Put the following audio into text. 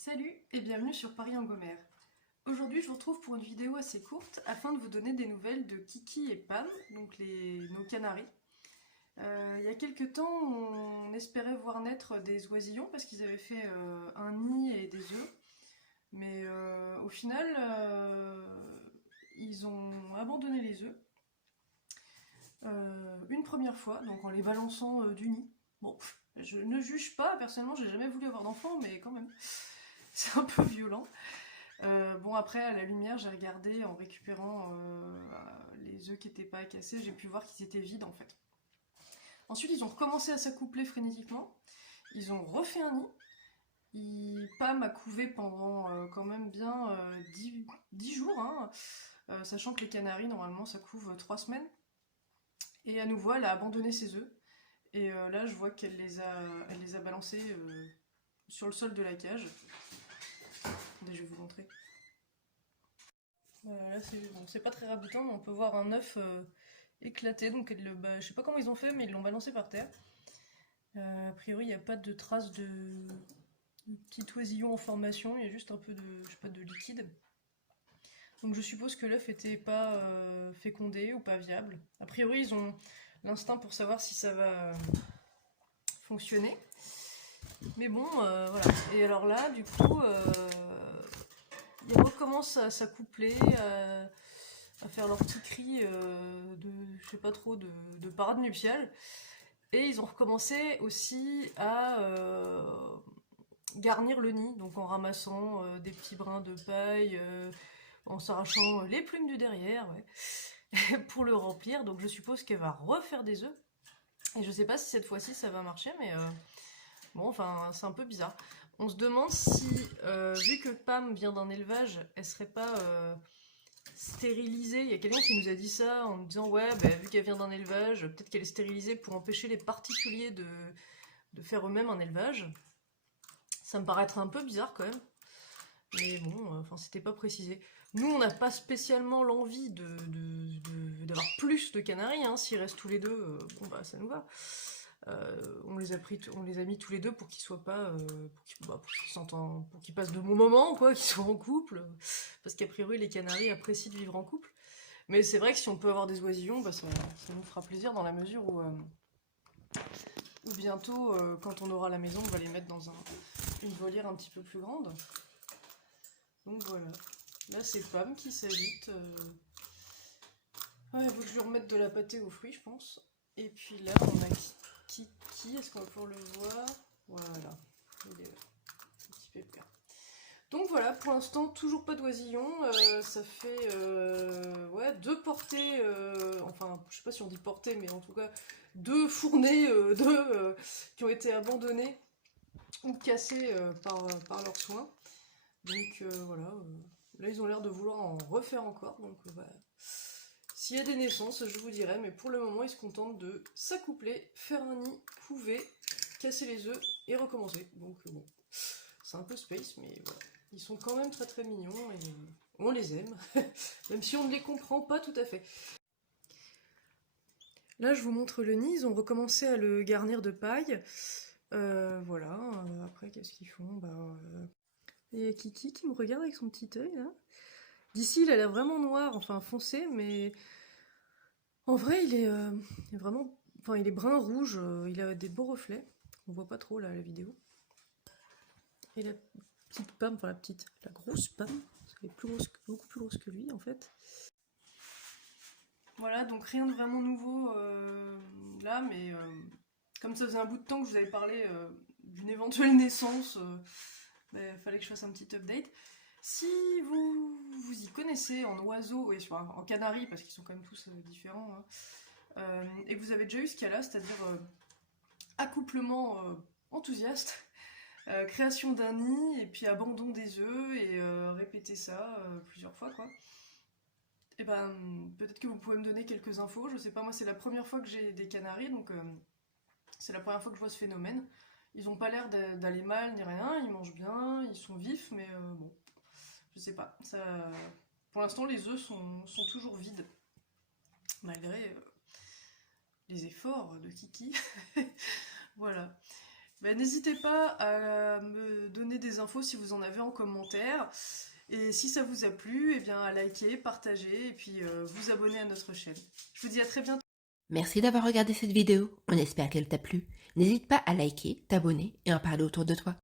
Salut et bienvenue sur Paris Angomère. Aujourd'hui je vous retrouve pour une vidéo assez courte afin de vous donner des nouvelles de Kiki et Pam, donc nos canaris. Il y a quelques temps on espérait voir naître des oisillons parce qu'ils avaient fait un nid et des œufs. Mais au final ils ont abandonné les œufs une première fois, donc en les balançant du nid. Bon, je ne juge pas, personnellement j'ai jamais voulu avoir d'enfant, mais quand même, c'est un peu violent. Bon, après, à la lumière, j'ai regardé en récupérant les œufs qui n'étaient pas cassés, j'ai pu voir qu'ils étaient vides en fait. Ensuite, ils ont recommencé à s'accoupler frénétiquement. Ils ont refait un nid. Pam a couvé pendant quand même bien 10 jours, hein, sachant que les canaris, normalement, ça couve 3 semaines. Et à nouveau, elle a abandonné ses œufs. Et là, je vois qu'elle elle les a balancés sur le sol de la cage. Attendez, je vais vous montrer. Là, c'est pas très ragoûtant, mais on peut voir un œuf éclaté. Donc, je sais pas comment ils ont fait, mais ils l'ont balancé par terre. A priori, il n'y a pas de traces de petit oisillon en formation. Il y a juste un peu de, je sais pas, de liquide. Donc, je suppose que l'œuf était pas fécondé ou pas viable. A priori, ils ont l'instinct pour savoir si ça va fonctionner. Mais bon, voilà. Et alors là, du coup, ils recommencent à s'accoupler, à faire leur petit cri de, je sais pas trop, de parade nuptiale. Et ils ont recommencé aussi à garnir le nid, donc en ramassant des petits brins de paille, en s'arrachant les plumes du derrière, ouais, pour le remplir. Donc je suppose qu'elle va refaire des œufs. Et je sais pas si cette fois-ci ça va marcher, mais bon, enfin, c'est un peu bizarre. On se demande si, vu que Pam vient d'un élevage, elle serait pas stérilisée. Il y a quelqu'un qui nous a dit ça en nous disant ouais, bah, vu qu'elle vient d'un élevage, peut-être qu'elle est stérilisée pour empêcher les particuliers de faire eux-mêmes un élevage. Ça me paraîtrait un peu bizarre quand même. Mais bon, enfin, c'était pas précisé. Nous, on n'a pas spécialement l'envie d'avoir plus de canaris. Hein. S'ils restent tous les deux, bon bah ça nous va. On les a mis tous les deux pour qu'ils soient pas, pour qu'ils passent de bons moments, quoi, qu'ils soient en couple, parce qu'a priori les canaris apprécient de vivre en couple. Mais c'est vrai que si on peut avoir des oisillons, bah, ça nous fera plaisir dans la mesure où bientôt, quand on aura la maison, on va les mettre dans une volière un petit peu plus grande. Donc voilà. Là c'est Pam qui s'agite. Ouais, il faut que je lui remette de la pâtée aux fruits, je pense. Et puis là on a Kiki, est-ce qu'on va pouvoir le voir? Voilà, il est là, ce petit pépère. Donc voilà, pour l'instant, toujours pas d'oisillon. Ça fait ouais, 2 portées, enfin, je sais pas si on dit portées, mais en tout cas, 2 fournées qui ont été abandonnées ou cassées par leurs soins. Donc voilà, là ils ont l'air de vouloir en refaire encore. Donc voilà. S'il y a des naissances, je vous dirai, mais pour le moment, ils se contentent de s'accoupler, faire un nid, couver, casser les œufs et recommencer. Donc bon, c'est un peu space, mais voilà. Ils sont quand même très très mignons et on les aime, même si on ne les comprend pas tout à fait. Là, je vous montre le nid, ils ont recommencé à le garnir de paille. Voilà, après, qu'est-ce qu'ils font? Il y a Kiki qui me regarde avec son petit œil, là. D'ici, il a l'air vraiment noir, enfin foncé, mais en vrai, il est vraiment... Enfin, il est brun rouge, il a des beaux reflets. On voit pas trop, là, la vidéo. Et la petite Pam, enfin la grosse Pam, elle est beaucoup plus grosse que lui, en fait. Voilà, donc rien de vraiment nouveau là, mais comme ça faisait un bout de temps que je vous avais parlé d'une éventuelle naissance, il fallait que je fasse un petit update. Si vous y connaissez en oiseaux et en canaris, parce qu'ils sont quand même tous différents, hein, et que vous avez déjà eu ce cas-là, c'est-à-dire accouplement enthousiaste, création d'un nid et puis abandon des œufs et répéter ça plusieurs fois, quoi. Et ben, peut-être que vous pouvez me donner quelques infos. Je sais pas, moi c'est la première fois que j'ai des canaris, donc c'est la première fois que je vois ce phénomène. Ils ont pas l'air d'aller mal ni rien, ils mangent bien, ils sont vifs, mais bon, je sais pas. Ça, pour l'instant, les œufs sont toujours vides, malgré les efforts de Kiki. Voilà. n'hésitez pas à me donner des infos si vous en avez en commentaire. Et si ça vous a plu, eh bien, à liker, partager et puis vous abonner à notre chaîne. Je vous dis à très bientôt. Merci d'avoir regardé cette vidéo, on espère qu'elle t'a plu. N'hésite pas à liker, t'abonner et en parler autour de toi.